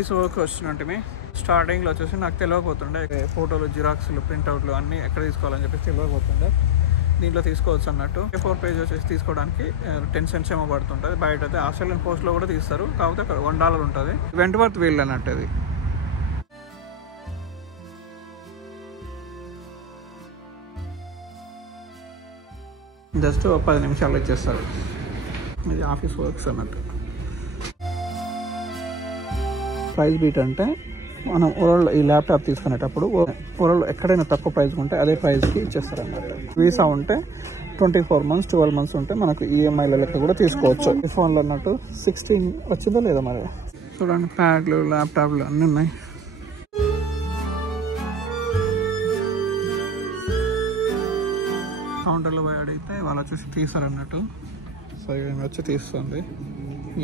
Office work వచ్చినట్టు స్టార్టింగ్లో వచ్చేసి నాకు తెలియకపోతుండే ఫోటోలు జిరాక్స్లు ప్రింట్అవుట్లు అన్నీ ఎక్కడ తీసుకోవాలని చెప్పేసి తెలియకపోతుండే. దీంట్లో తీసుకోవచ్చు అన్నట్టు. A4 పేజ్ వచ్చేసి తీసుకోవడానికి 10 cents ఏమో పడుతుంటుంది. బయట అయితే ఆస్ట్రేలియన్ పోస్ట్లో కూడా తీస్తారు, కాకపోతే అక్కడ $1 ఉంటుంది. వెంటవర్త్ వీల్ అన్నట్టు అది. జస్ట్ 10 నిమిషాలు ఇచ్చేస్తారు. ఇది ఆఫీస్ వర్క్స్ అన్నట్టు. ప్రైస్ బీట్ అంటే మనం ఓవరాల్ ఈ ల్యాప్టాప్ తీసుకునేటప్పుడు ఓవరాల్ ఎక్కడైనా తక్కువ ప్రైస్ ఉంటే అదే ప్రైస్కి ఇచ్చేస్తారు అన్నట్టు. వీసా ఉంటే 24 months 12 months ఉంటే మనకు ఈఎంఐల లెక్క కూడా తీసుకోవచ్చు. ఈ ఫోన్లో అన్నట్టు 16 వచ్చిందో లేదా మరి. చూడండి, ప్యాడ్లు ల్యాప్టాప్లు అన్నీ ఉన్నాయి. కౌంటర్లో పోయి అడిగితే వాళ్ళు వచ్చేసి తీస్తారు అన్నట్టు. సో ఇవి వచ్చి తీస్తుంది.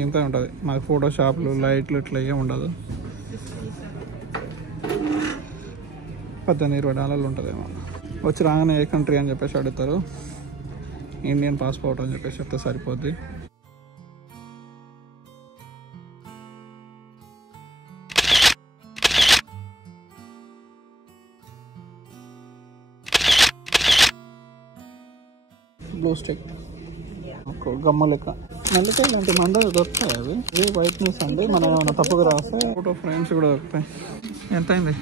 ఇంత ఉంటుంది. మాకు ఫోటోషాప్లు లైట్లు ఇట్లా ఏమి ఉండదు. $18-20 ఉంటుందేమో. వచ్చి రాగానే ఏ కంట్రీ అని చెప్పేసి అడుగుతారు. ఇండియన్ పాస్పోర్ట్ అని చెప్పేసి చెప్తే సరిపోద్ది. గ్లో స్టిక్ గమ్మ లెక్క మళ్ళీ ఇలాంటి మండలు దొరుకుతాయి. అవి ఇవి వైట్నెస్ అండి. మనం ఏమైనా తప్పుగా రాస్తే ఫోటో ఫ్రేమ్స్ కూడా దొరుకుతాయి. ఎంత అయింది?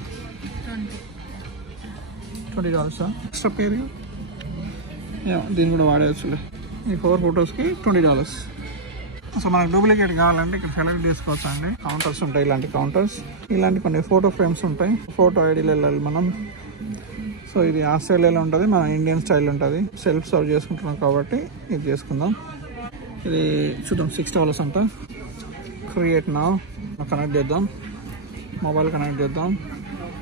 $20 ఎక్స్ట్రా పేరు. దీన్ని కూడా వాడేయచ్చులే. ఈ 4 ఫొటోస్కి $20. సో మనకు డూప్లికేట్ కావాలంటే ఇక్కడ సెలెక్ట్ చేసుకోవచ్చు అండి. కౌంటర్స్ ఉంటాయి, ఇలాంటి కౌంటర్స్. ఇలాంటి కొన్ని ఫోటో ఫ్రేమ్స్ ఉంటాయి. ఫోటో ఐడీలు వెళ్ళాలి మనం. సో ఇది ఆస్ట్రేలియాలో ఉంటుంది, మన ఇండియన్ స్టైల్ ఉంటుంది. సెల్ఫ్ సర్వ్ చేసుకుంటున్నాం కాబట్టి ఇది చేసుకుందాం. ఇది చూద్దాం, $6 అంట. క్రియేట్ నౌ కనెక్ట్ చేద్దాం. మొబైల్ కనెక్ట్ చేద్దాం.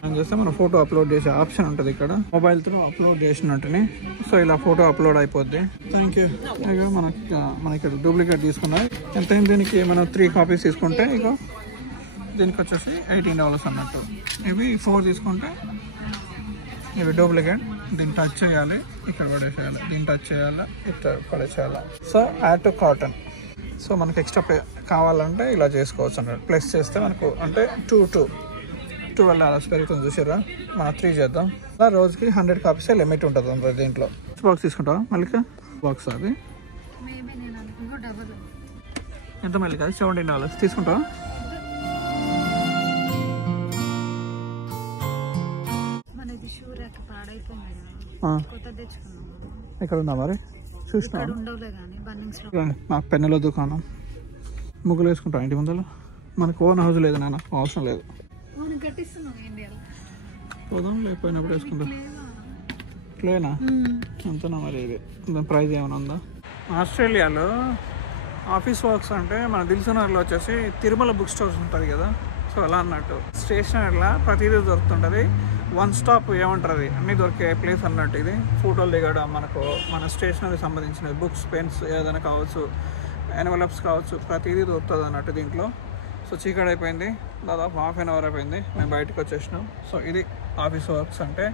అని చేస్తే మనం ఫోటో అప్లోడ్ చేసే ఆప్షన్ ఉంటుంది ఇక్కడ. మొబైల్ త్రూ అప్లోడ్ చేసినట్టుని. సో ఇలా ఫోటో అప్లోడ్ అయిపోద్ది. Thank you. ఇక మనకి ఇక్కడ డూప్లికేట్ తీసుకున్నాయి. ఎంత అయింది దీనికి? మనం 3 కాపీస్ తీసుకుంటే ఇక దీనికి వచ్చేసి $18 అన్నట్టు. ఇవి 4 తీసుకుంటే ఇవి డూప్లికేట్. దీన్ని టచ్ చేయాలి, ఇక్కడ పడేసేయాలి. దీన్ని టచ్ చేయాలి, ఇక్కడ పడేసేయాలి. So add to carton. So మనకి ఎక్స్ట్రా కావాలంటే ఇలా చేసుకోవచ్చు అన్నట్టు. ప్లస్ చేస్తే మనకు అంటే $12 పెరుగుతుంది. చూసారా? మనం 3 చేద్దాం. రోజుకి 100 కాపీస్ లిమిట్ ఉంటుంది అంత. దీంట్లో బాక్స్ తీసుకుంటావా మళ్ళీ? బాక్స్ అది ఎంత మళ్ళీ? కాదు, $17 తీసుకుంటావా? ఎక్కడ ఉందా మరి? చూసినా మా పెన్నుల దుకాణం. ముగ్గులు వేసుకుంటాం ఇంటి ముందర. మనకు ఓన్ హౌస్ లేదు నాన్న, అవసరం లేదు. పోదాం, లేకపోయినప్పుడు వేసుకుంటాం. లేనా? అంతనా మరి? ఇది దాని ప్రైజ్ ఏమైనా ఉందా? ఆస్ట్రేలియాలో ఆఫీస్ వర్క్స్ అంటే మన దిల్సునగర్లో వచ్చేసి తిరుమల బుక్ స్టోర్స్ ఉంటుంది కదా. సో అలా అన్నట్టు స్టేషనరీలో ప్రతిదీ దొరుకుతుంటుంది. వన్ స్టాప్ ఏమంటారు, అన్నీ దొరికే ప్లేస్ అన్నట్టు. ఇది ఫోటోలు దిగడం, మనకు మన స్టేషనరీ సంబంధించిన బుక్స్, పెన్స్ ఏదైనా కావచ్చు, ఎన్వలప్స్ కావచ్చు, ప్రతిదీ దొరుకుతుంది అన్నట్టు దీంట్లో. సో చీకటి అయిపోయింది, దాదాపు ½ an hour అయిపోయింది, మేము బయటకు వచ్చేసినాం. సో ఇది ఆఫీస్ వర్క్స్ అంటే.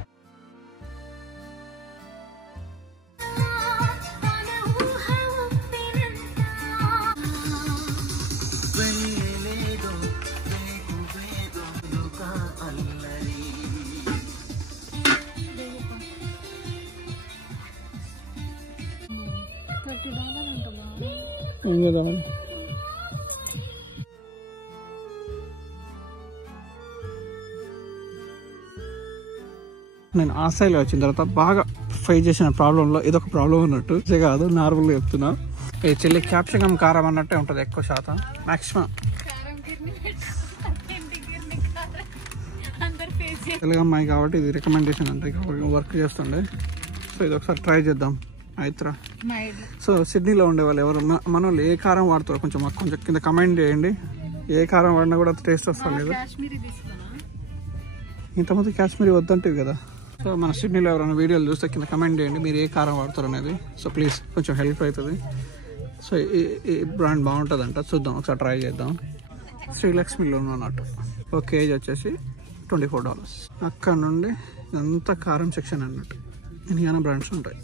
నేను ఆస్ట్రేలియా వచ్చిన తర్వాత బాగా ఫేస్ చేసిన ప్రాబ్లంలో ఇదొక ప్రాబ్లం ఉన్నట్టు. ఇది కాదు, నార్మల్గా చెప్తున్నా. ఈ చెల్లి క్యాప్సికమ్ కారం అన్నట్టే ఉంటుంది ఎక్కువ శాతం, మ్యాక్సిమం. తెలుగు అమ్మాయి కాబట్టి ఇది రికమెండేషన్ అంటే వర్క్ చేస్తుండే. సో ఇది ఒకసారి ట్రై చేద్దాం. అయితరా? సో సిడ్నీలో ఉండే వాళ్ళు ఎవరు మన వాళ్ళు ఏ కారం వాడతారు కొంచెం కింద కమెంట్ చేయండి. ఏ కారం వాడినా కూడా టేస్ట్ వస్తా లేదు. ఇంతమంది కాశ్మీరీ వద్దంటివి కదా. సో మన సిడ్నీలో ఎవరైనా వీడియోలు చూస్తే కింద కమెంట్ చేయండి మీరు ఏ కారం వాడతారు అనేది. సో ప్లీజ్ కొంచెం హెల్ప్ అవుతుంది. సో ఈ బ్రాండ్ బాగుంటుందంట, చూద్దాం ఒకసారి ట్రై చేద్దాం. శ్రీలక్ష్మిలో ఉన్నట్టు. ఒక కేజీ వచ్చేసి $24. అక్కడ నుండి ఇదంతా కారం సెక్షన్ అన్నట్టు. ఇన్ని బ్రాండ్స్ ఉంటాయి.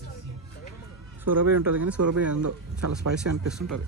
సురభి ఉంటుంది కానీ సురభి ఏందో చాలా స్పైసీ అనిపిస్తుంటుంది.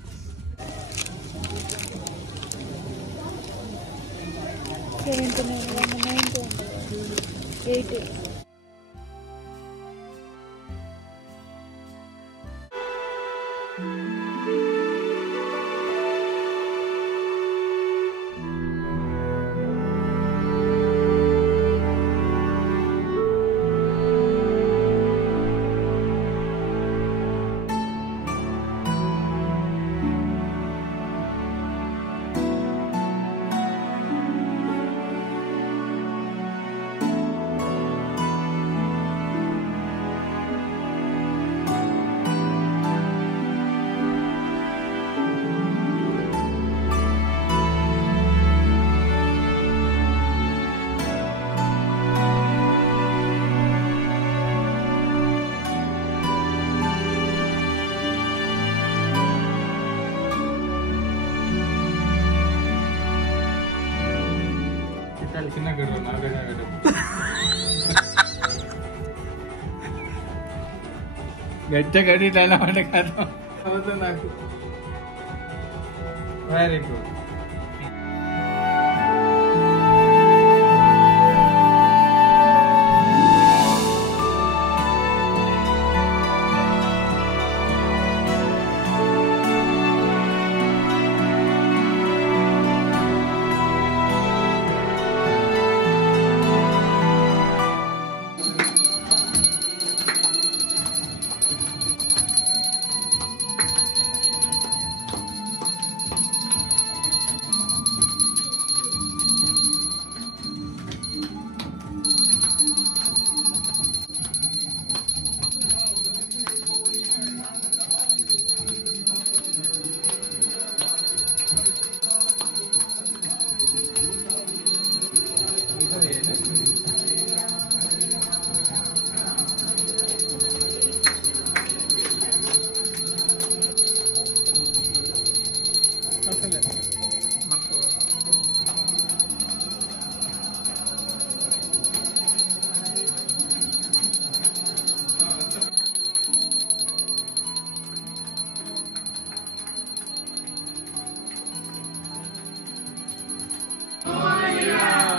చిన్న గడ్డ గడ్డ గడ్డి అంటే కదా నాకు very good.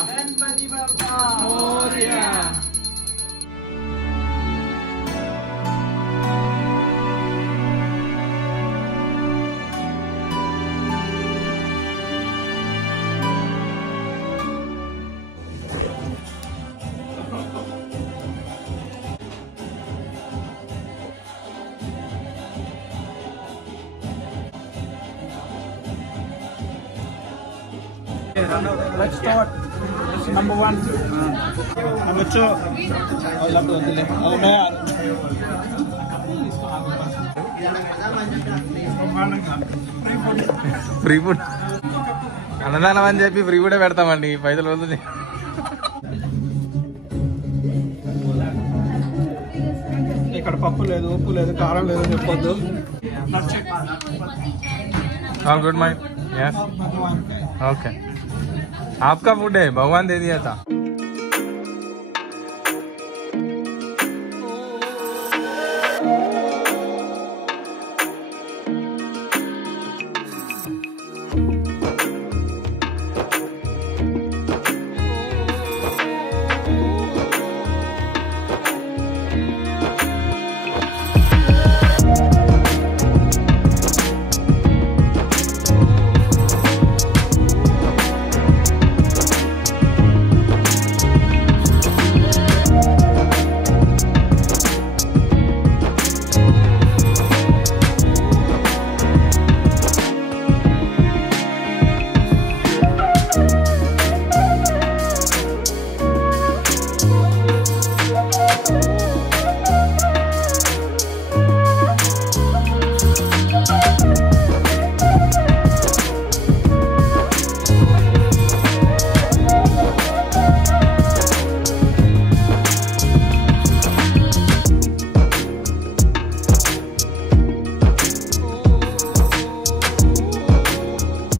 Ganpati Bappa Morya. Let's start. Number 1. Number 2. Free food అన్నదానం అని చెప్పి ఫ్రీ ఫుడే పెడతామండి, పైసలు వస్తుంది. ఇక్కడ పప్పు లేదు, ఉప్పు లేదు, కారం లేదు చెప్పొద్దు. All good mind. Yes okay. आपका फूड है, भगवान दे दिया था.